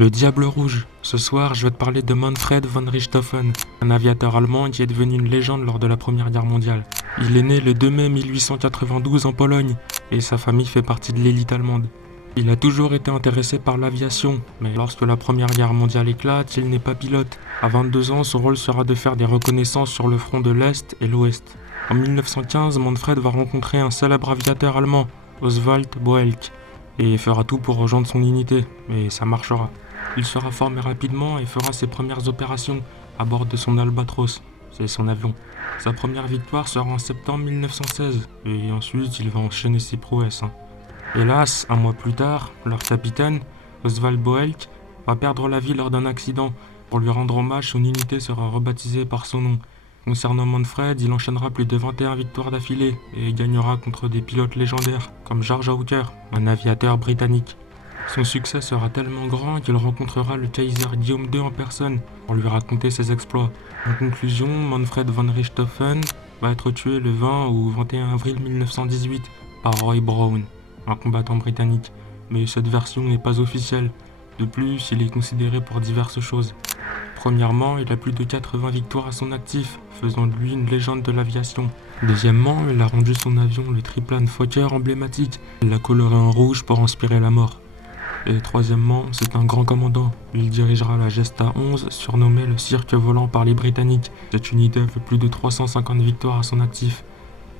Le Diable Rouge. Ce soir, je vais te parler de Manfred von Richthofen, un aviateur allemand qui est devenu une légende lors de la Première Guerre mondiale. Il est né le 2 mai 1892 en Pologne, et sa famille fait partie de l'élite allemande. Il a toujours été intéressé par l'aviation, mais lorsque la Première Guerre mondiale éclate, il n'est pas pilote. À 22 ans, son rôle sera de faire des reconnaissances sur le front de l'Est et l'Ouest. En 1915, Manfred va rencontrer un célèbre aviateur allemand, Oswald Boelck, et fera tout pour rejoindre son unité, mais ça marchera. Il sera formé rapidement et fera ses premières opérations à bord de son Albatros, c'est son avion. Sa première victoire sera en septembre 1916, et ensuite il va enchaîner ses prouesses. Hélas, un mois plus tard, leur capitaine, Oswald Boelck, va perdre la vie lors d'un accident. Pour lui rendre hommage, son unité sera rebaptisée par son nom. Concernant Manfred, il enchaînera plus de 21 victoires d'affilée et gagnera contre des pilotes légendaires comme George Hawker, un aviateur britannique. Son succès sera tellement grand qu'il rencontrera le Kaiser Guillaume II en personne pour lui raconter ses exploits. En conclusion, Manfred von Richthofen va être tué le 20 ou 21 avril 1918 par Roy Brown, un combattant britannique, mais cette version n'est pas officielle. De plus, il est considéré pour diverses choses. Premièrement, il a plus de 80 victoires à son actif, faisant de lui une légende de l'aviation. Deuxièmement, il a rendu son avion le triplane Fokker emblématique. Il l'a coloré en rouge pour inspirer la mort. Et troisièmement, c'est un grand commandant. Il dirigera la Gesta 11, surnommée le cirque volant par les Britanniques. Cette unité fait plus de 350 victoires à son actif.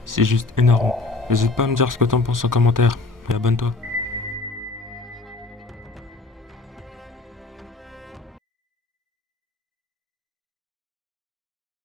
C'est juste énorme. N'hésite pas à me dire ce que t'en penses en commentaire, et abonne-toi.